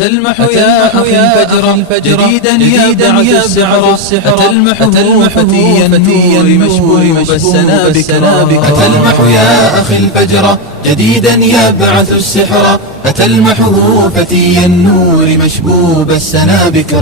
تلمح يا أخي الفجر جديدا يبعث السحر أتلمح فتي النور مشبوب السنابك أتلمح يا أخي الفجر جديدا يبعث السحر أتلمحه فتي النور مشبوب السنابك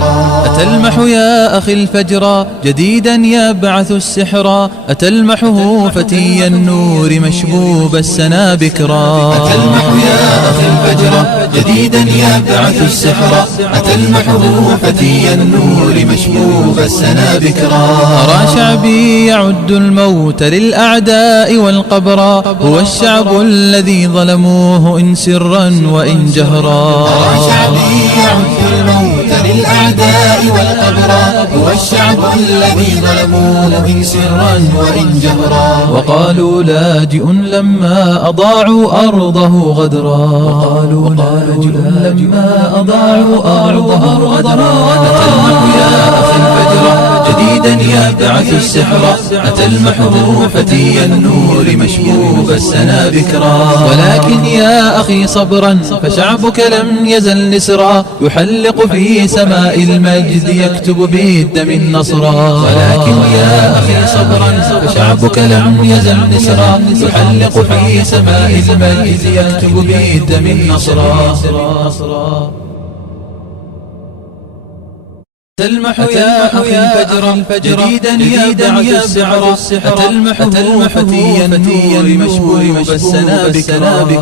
أتلمح يا أخي الفجر جديدا يبعث السحر أتلمحه فتي النور مشبوب السنابك أتلمح يا أخي الفجر جديدا يبعث السحر أتلمحه فتي النور مشبوب السنابك أرى شعبي يعد الموت للأعداء والقبر هو الشعب الذي ظلموه إن سرا وإن جهرا أرى شعبي يعد الموت للأعداء والقبر هو الشعب الذي ظلموه إن سرا وإن جهرا وقالوا لاجئ لما أضاعوا أرضه غدرا وقالوا لاجئ لما أضاعوا أرضه غدرا أتلمح يا أخي الفجر جديدا يبعث السحر أتلمحه فتي النور مشبوب السنابك ولكن يا أخي صبرا فشعبك لم يزل نسرا يحلق في سماء المجد يكتب بالدم النصرا ولكن يا أخي صبرا فشعبك لم يزل نسرا يحلق في سماء المجد يكتب بالدم النصرا تلمح يا أخي الفجر جديدا يبعث السحر أتلمحه فتي النور مشبوب السنابك